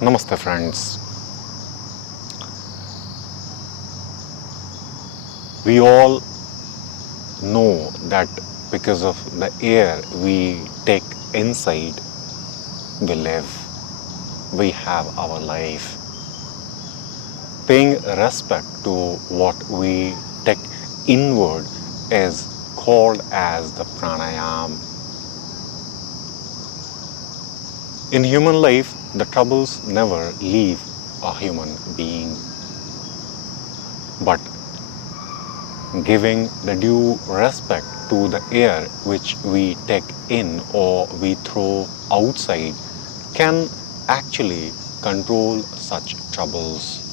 Namaste friends. We all know that because of the air we take inside, we live, we have our life. Paying respect to what we take inward is called as the pranayama. In human life, the troubles never leave a human being, but giving the due respect to the air which we take in or we throw outside can actually control such troubles.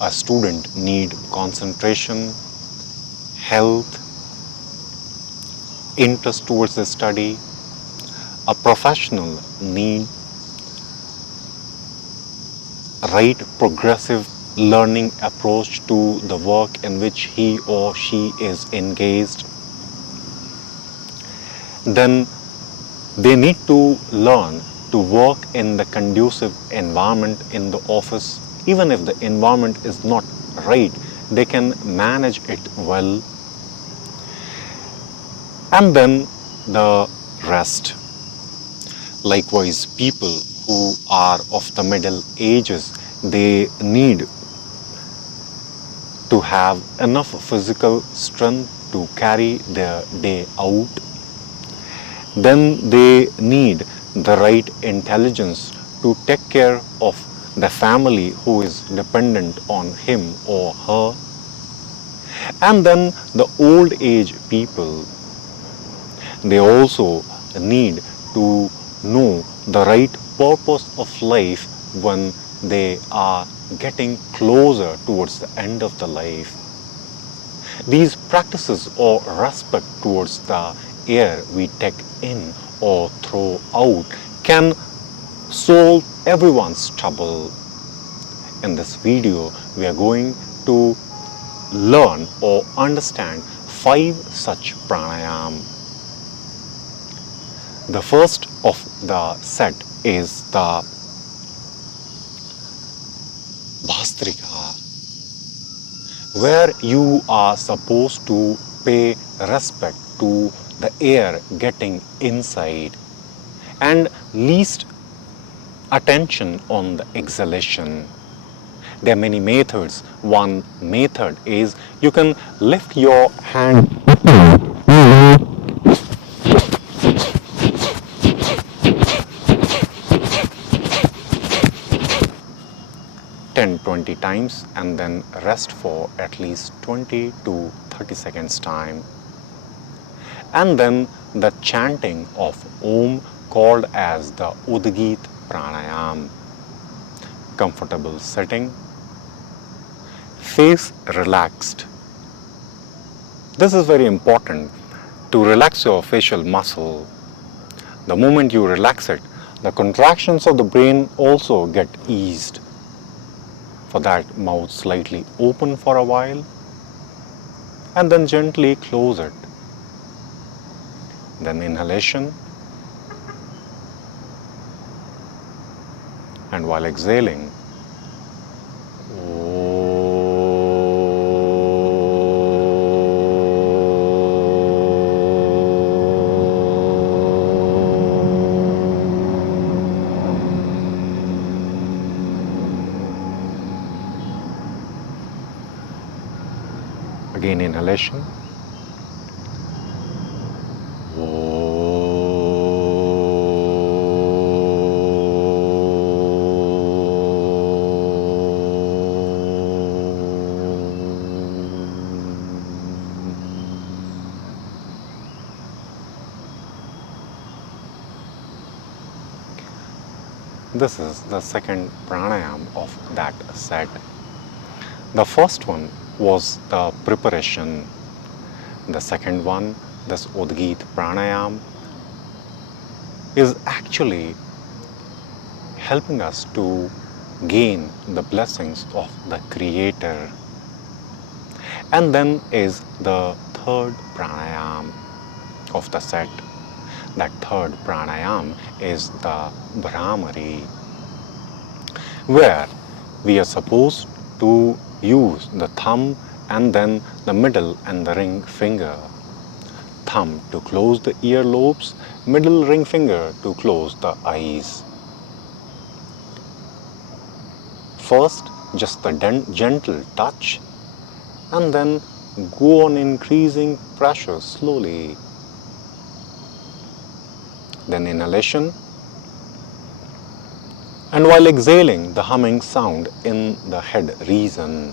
A student needs concentration, health, interest towards the study. A professional needs right progressive learning approach to the work in which he or she is engaged. Then they need to learn to work in the conducive environment in the office. Even if the environment is not right, they can manage it well. And then the rest. Likewise, people who are of the middle ages, they need to have enough physical strength to carry their day out. Then they need the right intelligence to take care of the family who is dependent on him or her. And then the old age people, they also need to know the right purpose of life when they are getting closer towards the end of the life. These practices or respect towards the air we take in or throw out can solve everyone's trouble. In this video, we are going to learn or understand 5 such pranayama. The first of the set is the Bhastrika, where you are supposed to pay respect to the air getting inside and least attention on the exhalation. There are many methods. One method is you can lift your hand 10-20 times and then rest for at least 20 to 30 seconds time. And then the chanting of Om, called as the Udgit Pranayama. Comfortable setting, face relaxed. This is very important to relax your facial muscle. The moment you relax it, the contractions of the brain also get eased. For that, mouth slightly open for a while and then gently close it. Then inhalation, and while exhaling, again inhalation. This is the second pranayama of that set. The first one was the preparation. The second one, this Udgit Pranayama, is actually helping us to gain the blessings of the Creator. And then is the third pranayama of the set. That third pranayama is the Bhramari. where we are supposed to use the thumb and then the middle and the ring finger. Thumb to close the earlobes, middle ring finger to close the eyes. First, just the gentle touch, and then go on increasing pressure slowly. Then inhalation, and while exhaling, the humming sound in the head region.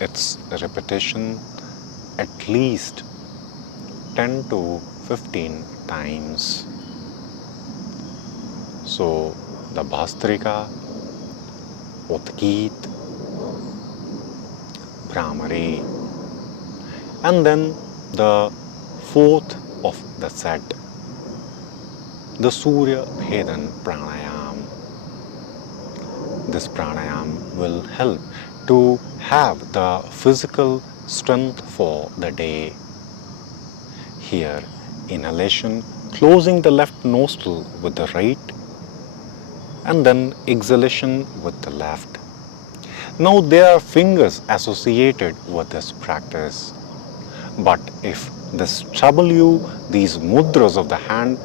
Its repetition at least 10 to 15 times. So the Bhastrika, Utgit, Bhramari, and then the fourth of the set, the Surya Bhedan Pranayam. This pranayam will help to have the physical strength for the day. Here, inhalation, closing the left nostril with the right, and then exhalation with the left. Now there are fingers associated with this practice. But if this trouble you, these mudras of the hand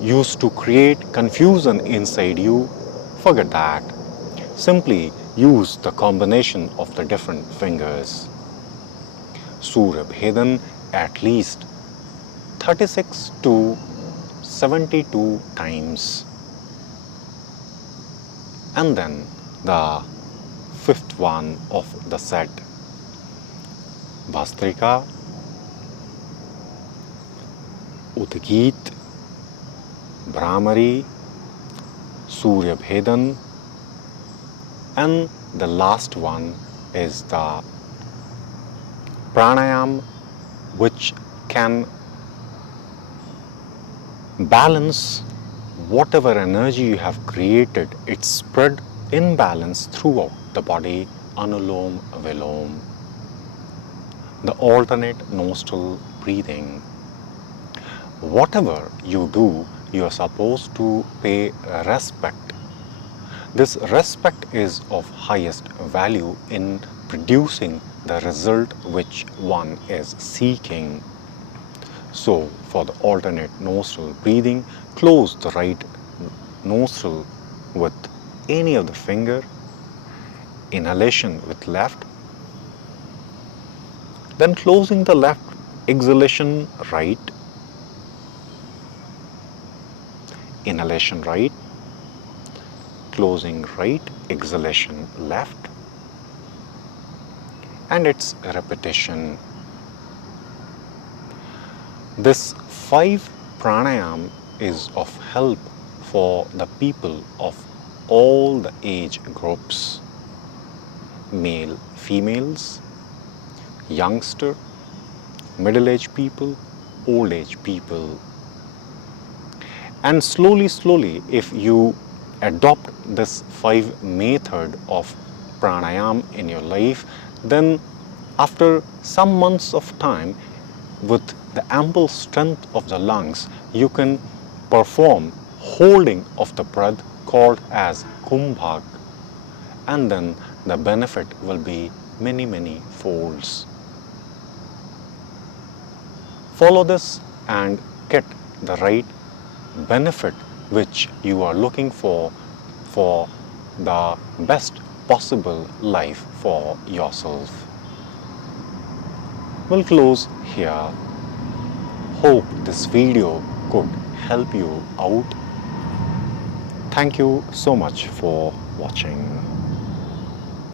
used to create confusion inside you, forget that. Simply use the combination of the different fingers. Surya Bhedan at least 36 to 72 times. And then the fifth one of the set, Bhastrika, Udgit, Bhramari, Surya Bhedan, and the last one is the pranayam, which can balance whatever energy you have created. It's spread in balance throughout the body, Anulom Vilom, the alternate nostril breathing. Whatever you do, you are supposed to pay respect. This respect is of highest value in producing the result which one is seeking. So, for the alternate nostril breathing, close the right nostril with any of the finger, inhalation with left, then closing the left, exhalation right, inhalation right, closing right, exhalation left, and its repetition. This 5 pranayam is of help for the people of all the age groups, male, females, youngster, middle-aged people, old-age people. And slowly, if you adopt this 5 method of pranayam in your life, then after some months of time, with the ample strength of the lungs, you can perform holding of the breath called as kumbhak, and then the benefit will be many folds. Follow this and get the right benefit which you are looking for the best possible life for yourself. We'll close here. Hope this video could help you out. Thank you so much for watching.